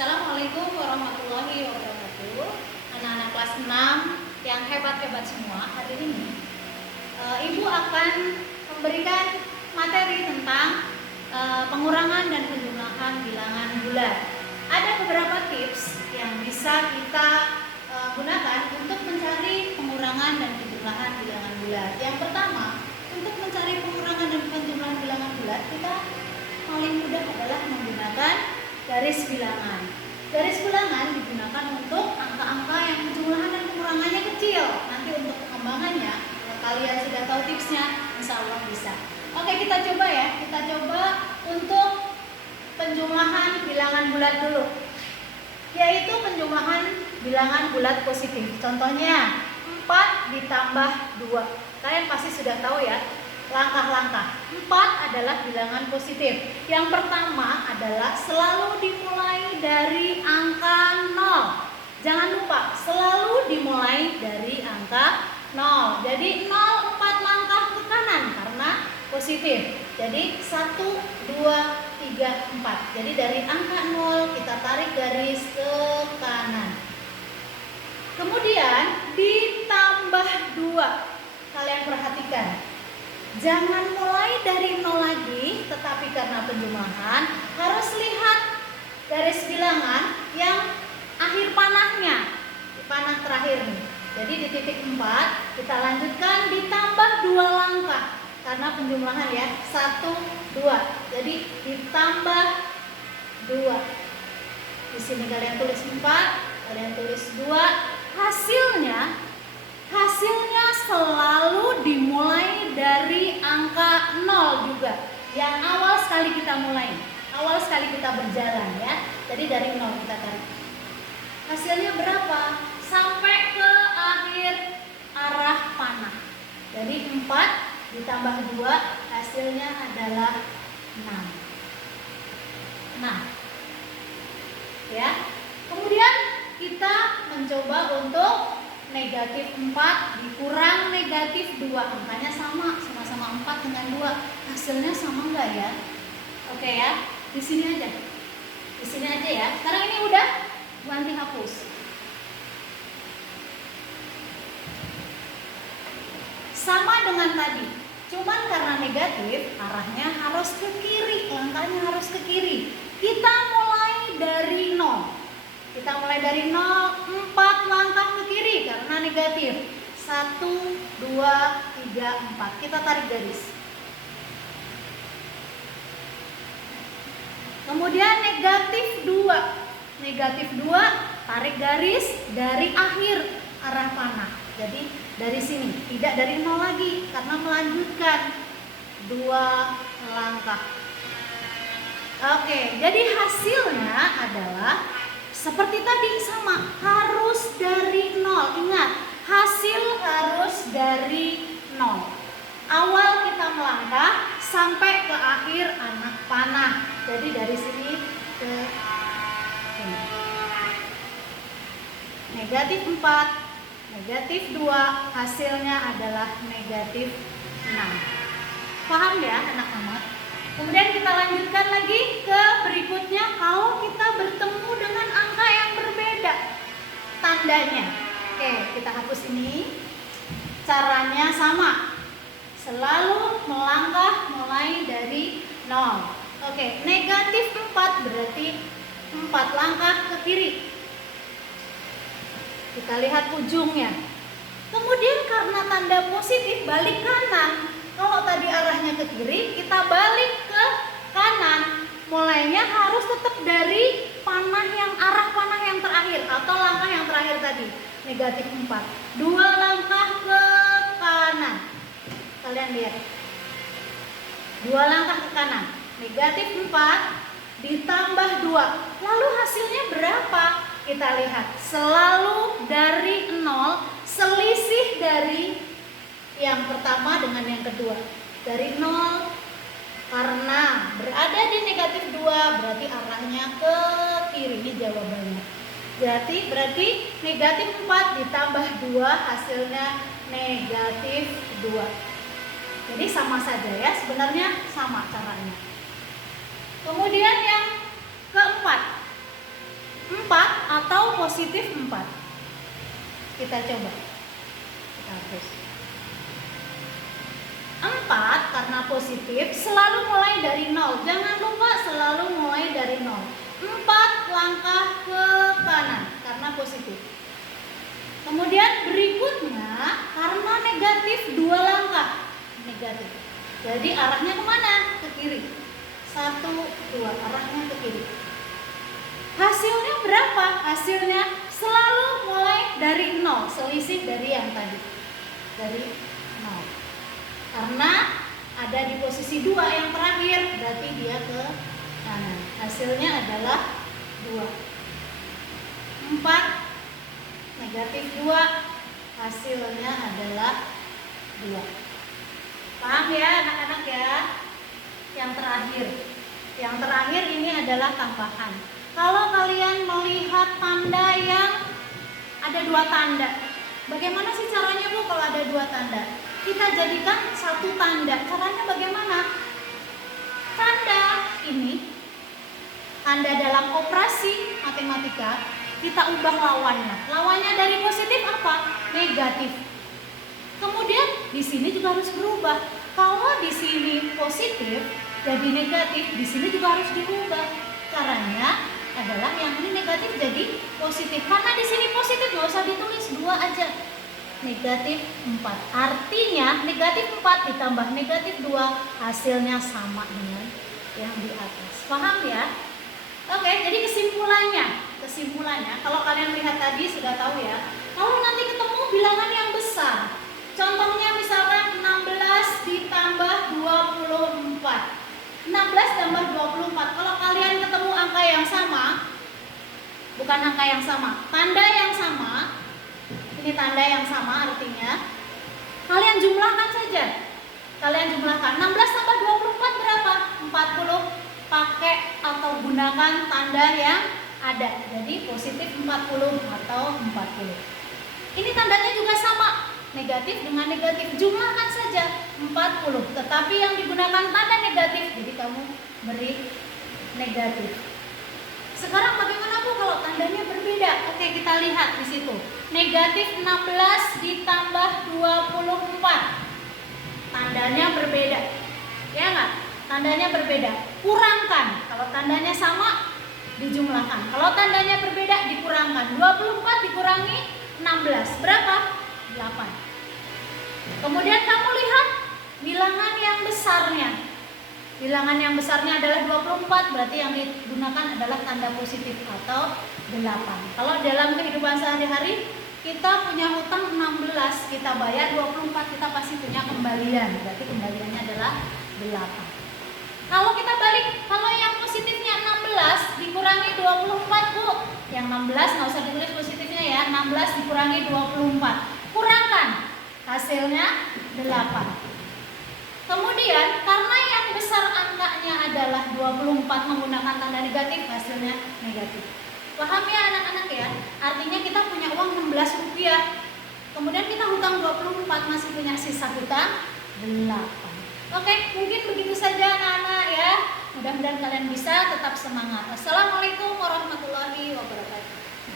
Assalamualaikum warahmatullahi wabarakatuh. Anak-anak kelas 6 yang hebat-hebat semua, hari ini Ibu akan memberikan materi tentang pengurangan dan penjumlahan bilangan bulat. Ada beberapa tips yang bisa kita gunakan untuk mencari pengurangan dan penjumlahan bilangan bulat. Yang pertama, untuk mencari pengurangan dan penjumlahan bilangan bulat, kita paling mudah adalah menggunakan garis bilangan. Garis bilangan digunakan untuk angka-angka yang penjumlahan dan pengurangannya kecil. Nanti untuk pengembangannya, kalau kalian sudah tahu tipsnya, insya Allah bisa. Oke, kita coba ya. Kita coba untuk penjumlahan bilangan bulat dulu, yaitu penjumlahan bilangan bulat positif. Contohnya 4 ditambah 2. Kalian pasti sudah tahu ya langkah-langkah. 4 adalah bilangan positif. Yang pertama adalah selalu dimulai dari angka 0. Jangan lupa, selalu dimulai dari angka 0. Jadi 0 4 langkah ke kanan karena positif. Jadi 1, 2, 3, 4. Jadi dari angka 0 kita tarik garis ke kanan. Kemudian ditambah 2. Kalian perhatikan, jangan mulai dari 0 lagi, tetapi karena penjumlahan harus lihat garis bilangan yang akhir panahnya, panah terakhir nih. Jadi di titik 4 kita lanjutkan ditambah 2 langkah karena penjumlahan ya, 1, 2. Jadi ditambah 2. Di sini kalian tulis 4, kalian tulis 2. Hasilnya selalu dimulai dari angka 0 juga. Yang awal sekali kita mulai, awal sekali kita berjalan ya. Jadi dari 0 kita tarik. Hasilnya berapa? Sampai ke akhir arah panah. Jadi 4 ditambah 2 hasilnya adalah 6. Nah, ya. Kemudian kita mencoba untuk negatif 4 dikurang negatif 2. Angkanya sama-sama 4 dengan 2. Hasilnya sama enggak ya? Oke ya, di sini aja. Di sini aja ya. Sekarang ini udah, ganti hapus. Sama dengan tadi. Cuman karena negatif, arahnya harus ke kiri, langkahnya harus ke kiri. Kita mulai dari 0. Kita mulai dari 0, 4 langkah ke kiri karena negatif. 1, 2, 3, 4. Kita tarik garis. Kemudian negatif 2. Negatif 2, tarik garis dari akhir arah panah. Jadi dari sini, tidak dari 0 lagi karena melanjutkan 2 langkah. Oke, jadi hasilnya adalah seperti tadi, sama, harus dari 0. Ingat, hasil harus dari 0. Awal kita melangkah sampai ke akhir anak panah. Jadi dari sini ke sini. Negatif 4, negatif 2, hasilnya adalah negatif 6. Paham ya anak-anak? Kemudian kita lanjutkan lagi ke berikutnya. Kalau kita bertemu dengan angka yang berbeda tandanya, oke, kita hapus ini. Caranya sama, selalu melangkah mulai dari 0. Oke, negatif 4 berarti 4 langkah ke kiri. Kita lihat ujungnya. Kemudian karena tanda positif, balik kanan. Kalau tadi arahnya ke kiri, kita balik ke kanan. Mulainya harus tetap dari arah panah yang terakhir atau langkah yang terakhir tadi, negatif 4. 2 langkah ke kanan. Kalian lihat. 2 langkah ke kanan. Negatif 4 ditambah 2. Lalu hasilnya berapa? Kita lihat. Selalu dari 0, selisih dari yang pertama dengan yang kedua. Dari 0 karena berada di negatif 2 berarti arahnya ke kiri. Ini jawabannya. Berarti negatif 4 ditambah 2 hasilnya negatif 2. Jadi sama saja ya, sebenarnya sama caranya. Kemudian yang keempat, positif 4. Kita coba. Kita hapus. 4 karena positif selalu mulai dari 0. Jangan lupa selalu mulai dari 0. 4 langkah ke kanan karena positif. Kemudian berikutnya karena negatif 2 langkah. Negatif. Jadi arahnya kemana? Ke kiri. 1, 2, arahnya ke kiri. Hasilnya berapa? Hasilnya selalu mulai dari 0, selisih dari yang tadi. Dari 0. Karena ada di posisi 2 yang terakhir, berarti dia ke kanan. Hasilnya adalah 2. 4 negatif 2, hasilnya adalah 2. Paham ya anak-anak ya? Yang terakhir ini adalah tambahan. Kalau kalian melihat tanda yang ada 2 tanda, bagaimana sih caranya Bu kalau ada 2 tanda? Kita jadikan 1 tanda. Caranya bagaimana? Tanda ini, tanda dalam operasi matematika, kita ubah lawannya. Lawannya dari positif apa? Negatif. Kemudian di sini juga harus berubah. Kalau di sini positif jadi negatif, di sini juga harus diubah. Caranya adalah yang ini negatif jadi positif. Karena di sini positif nggak usah ditulis, 2 aja. Negatif 4. Artinya negatif 4 ditambah negatif 2 hasilnya sama dengan yang di atas. Paham ya? Oke, jadi kesimpulannya kalau kalian lihat tadi sudah tahu ya. Kalau nanti ketemu bilangan yang besar, contohnya misalkan 16 ditambah 24. 16 tambah 24. Kalau kalian ketemu angka yang sama, bukan angka yang sama, tanda yang sama. Ini tanda yang sama artinya kalian jumlahkan saja. Kalian jumlahkan 16 tambah 24 berapa? 40. Pakai atau gunakan tanda yang ada. Jadi positif 40 atau 40. Ini tandanya juga sama. Negatif dengan negatif, jumlahkan saja 40. Tetapi yang digunakan tanda negatif, jadi kamu beri negatif. Sekarang bagaimana Bu kalau tandanya berbeda? Oke, kita lihat di situ. Negatif 16 ditambah 24. Tandanya berbeda. Ya enggak? Tandanya berbeda. Kurangkan. Kalau tandanya sama, dijumlahkan. Kalau tandanya berbeda, dikurangkan. 24 dikurangi 16. Berapa? 8. Kemudian kamu lihat bilangan yang besarnya. Bilangan yang besarnya adalah 24, berarti yang digunakan adalah tanda positif atau 8. Kalau dalam kehidupan sehari-hari kita punya utang 16, kita bayar 24, kita pasti punya kembalian. Berarti kembaliannya adalah 8. Kalau kita balik, kalau yang positifnya 16 dikurangi 24 Bu. Yang 16 nggak usah ditulis positifnya ya, 16 dikurangi 24. Kurangkan, hasilnya 8. Kemudian karena yang besar angkanya adalah 24 menggunakan tanda negatif, hasilnya negatif. Paham ya anak-anak ya? Artinya kita punya uang 16 rupiah. Kemudian kita hutang 24, masih punya sisa hutang 8. Oke, mungkin begitu saja anak-anak ya. Mudah-mudahan kalian bisa tetap semangat. Assalamualaikum warahmatullahi wabarakatuh.